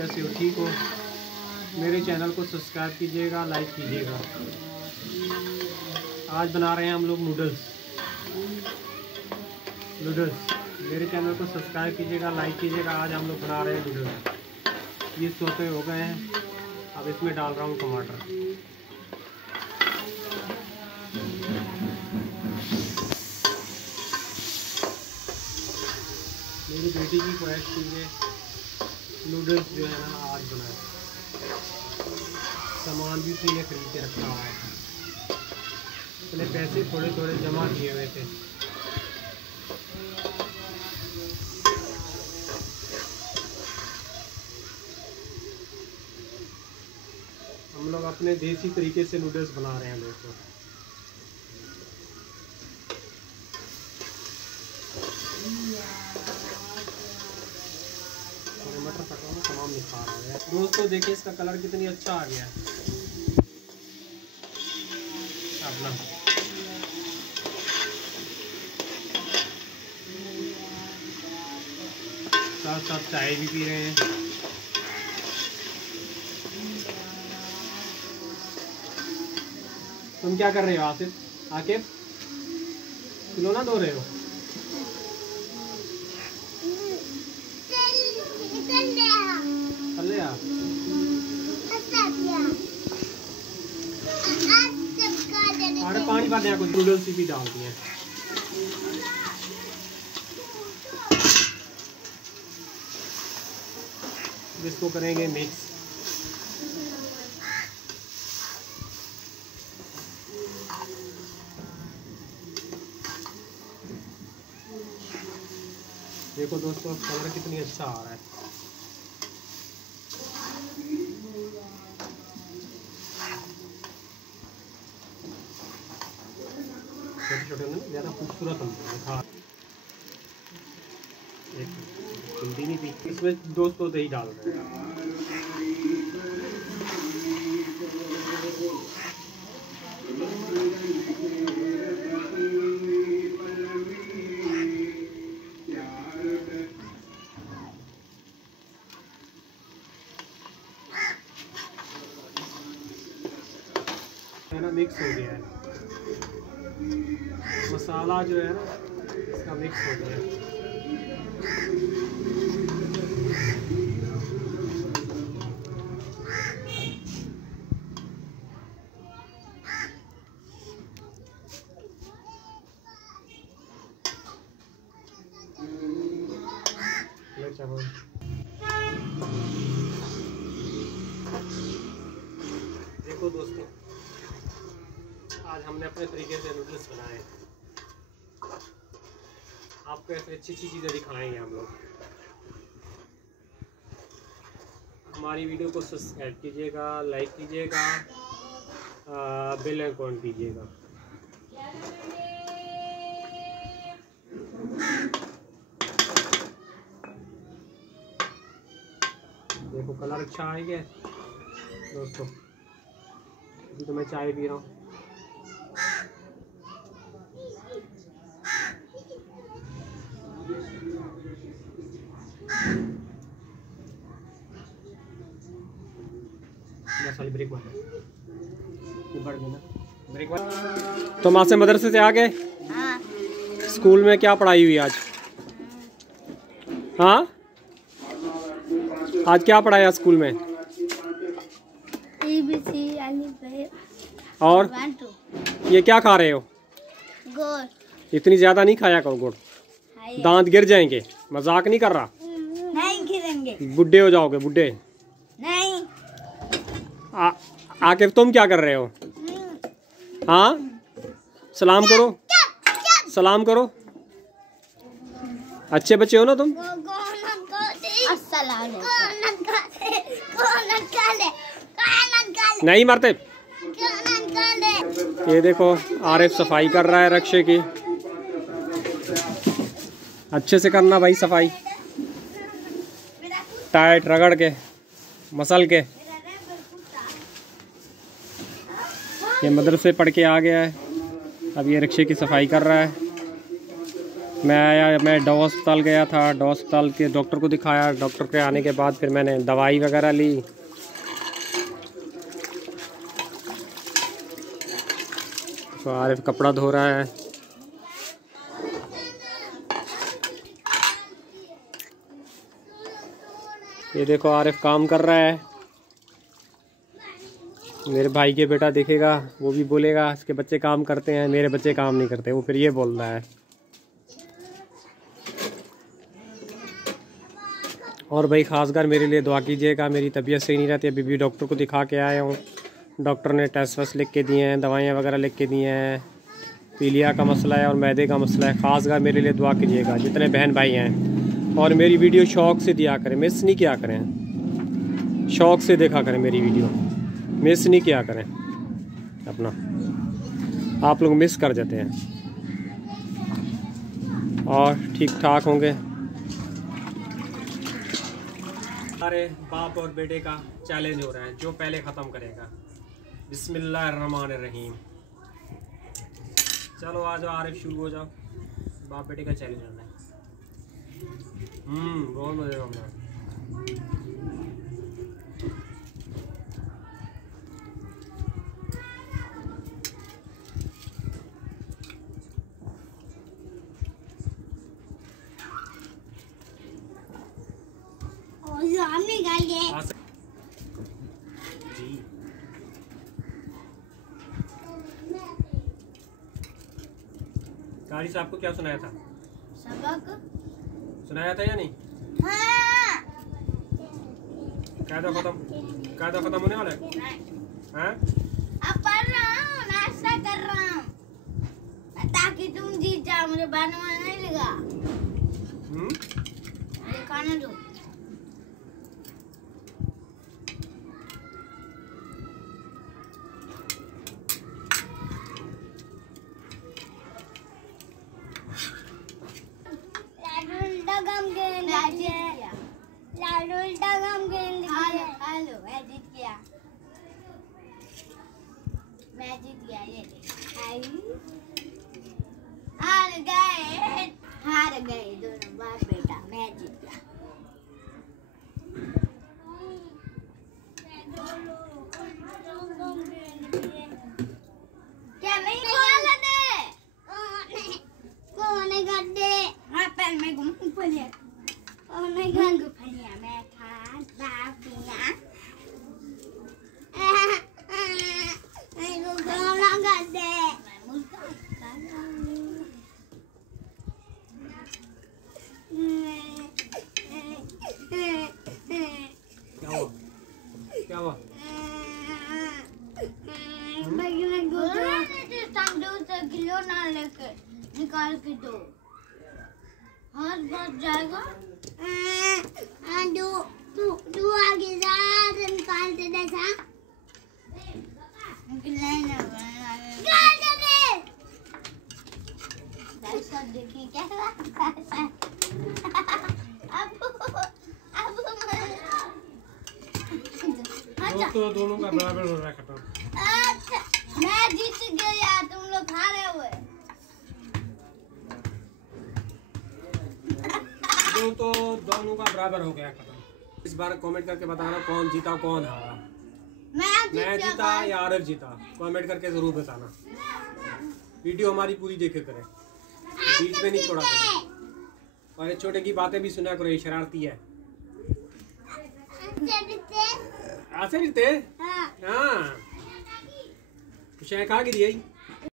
कैसे हो? ठीक हो? मेरे चैनल को सब्सक्राइब कीजिएगा, लाइक कीजिएगा। आज बना रहे हैं हम लोग नूडल्स। मेरे चैनल को सब्सक्राइब कीजिएगा, लाइक कीजिएगा। आज हम लोग बना रहे हैं नूडल्स। ये सोते हो गए हैं, अब इसमें डाल रहा हूँ टमाटर। मेरी बेटी की ख्वाहिश थी ये नूडल्स जो है ना आज बनाए। सामान भी उसने खरीद के रखा हुआ है, अपने पैसे थोड़े थोड़े जमा किए हुए थे। हम लोग अपने देसी तरीके से नूडल्स बना रहे हैं दोस्तों। मटर पकाओ, तमाम निखार आ गया दोस्तों। देखिए इसका कलर कितनी अच्छा आ गया है। अपना साथ साथ चाय भी पी रहे हैं। तुम क्या कर रहे हो आसिफ? आकिब खिलौना धो रहे हो? अरे पानी भर दिया, कुछ नूडल्स भी डाल दिए। इसको करेंगे मिक्स। देखो दोस्तों कलर कितनी अच्छा आ रहा है। छोटे छोटे ना ज़्यादा खूबसूरत होते हैं। एक हिंदी नहीं थी इसमें दोस्तों, दही डाल रहे हैं। ना मिक्स हो गया है, मसाला जो है ना इसका मिक्स हो गया है। देखो दोस्तों आज हमने अपने तरीके से नूडल्स बनाए। आपको ऐसे अच्छी अच्छी चीज़ें दिखाएंगे हम लोग। हमारी वीडियो को सब्सक्राइब कीजिएगा, लाइक कीजिएगा, बेल आइकन कीजिएगा। देखो कलर अच्छा आ गया दोस्तों। अभी तो मैं चाय पी रहा हूँ। तो माँ से मदरसे से आ गए? हाँ। स्कूल में क्या पढ़ाई हुई आज? हाँ आज क्या पढ़ाया स्कूल में? और ये क्या खा रहे हो? गुड़। इतनी ज्यादा नहीं खाया करो गुड़, दांत गिर जाएंगे। मजाक नहीं कर रहा। नहीं गिरेंगे, बुड्ढे हो जाओगे बुड्ढे। नहीं। आके तुम क्या कर रहे हो? हाँ सलाम करो, सलाम करो। अच्छे बच्चे हो ना तुम? नहीं मरते। ये देखो आरिफ सफाई कर रहा है रक्षे की। अच्छे से करना भाई सफाई, टाइट रगड़ के मसल के। ये मदरसे पढ़ के आ गया है, अब ये रिक्शे की सफाई कर रहा है। मैं डॉ अस्पताल गया था। डॉ अस्पताल के डॉक्टर को दिखाया। डॉक्टर के आने के बाद फिर मैंने दवाई वगैरह ली। तो आरिफ कपड़ा धो रहा है। ये देखो आरिफ काम कर रहा है। मेरे भाई के बेटा देखेगा वो भी बोलेगा इसके बच्चे काम करते हैं, मेरे बच्चे काम नहीं करते। वो फिर ये बोल रहा है। और भाई खासकर मेरे लिए दुआ कीजिएगा। मेरी तबीयत सही नहीं रहती। अभी भी डॉक्टर को दिखा के आया हूँ। डॉक्टर ने टेस्ट वेस्ट लिख के दिए हैं, दवाइयाँ वगैरह लिख के दिए हैं। पीलिया का मसला है और मैदे का मसला है। खासकर मेरे लिए दुआ कीजिएगा। जितने बहन भाई हैं, और मेरी वीडियो शौक़ से दिया करें, मिस नहीं किया करें। शौक़ से देखा करें मेरी वीडियो, मिस नहीं किया करें अपना। आप लोग मिस कर जाते हैं। और ठीक ठाक होंगे। हमारे बाप और बेटे का चैलेंज हो रहा है, जो पहले ख़त्म करेगा। बिस्मिल्लाहिर्रहमानिर्रहीम। चलो आ जाओ आरिफ, शुरू हो जाओ। बाप बेटे का चैलेंज होना है। बहुत मजे का होना है। गाड़ी से आपको क्या सुनाया था? सबक सुनाया था या नहीं? हाँ। कायदा खत्म होने वाला है? हाँ? अब पढ़ रहा हूँ, नाश्ता कर रहा हूँ ताकि तुम जीत जाओ। मुझे बनवाना नहीं लगा। मुझे खाने दो। मैं जीत गया। ये हार गए दोनों बाप बेटा। मैं जीत गया। क्या नहीं कौन गड्ढे? हाँ पैर में मूंगफलियाँ मैं खा पिया। क्या हुआ? खिलौना लेके निकाल के दो। हाथ बच जाएगा। तू आगे जा, निकालते देखा। देखिए क्या तो दोनों का बराबर हो रहा है खत्म। अच्छा मैं जीत गया, तुम लोग हारे हुए। तो दोनों का बराबर हो गया खत्म। इस बार कमेंट करके बताना कौन जीता कौन हारा। मैं जीता या आरिफ जीता, कमेंट करके जरूर बताना। वीडियो हमारी पूरी देखे करें, बीच में नहीं छोड़ा करें। और ये छोटे की बातें भी सुना करो, ये शरारती है। ऐसे हाँ, कुछ खा के दिया।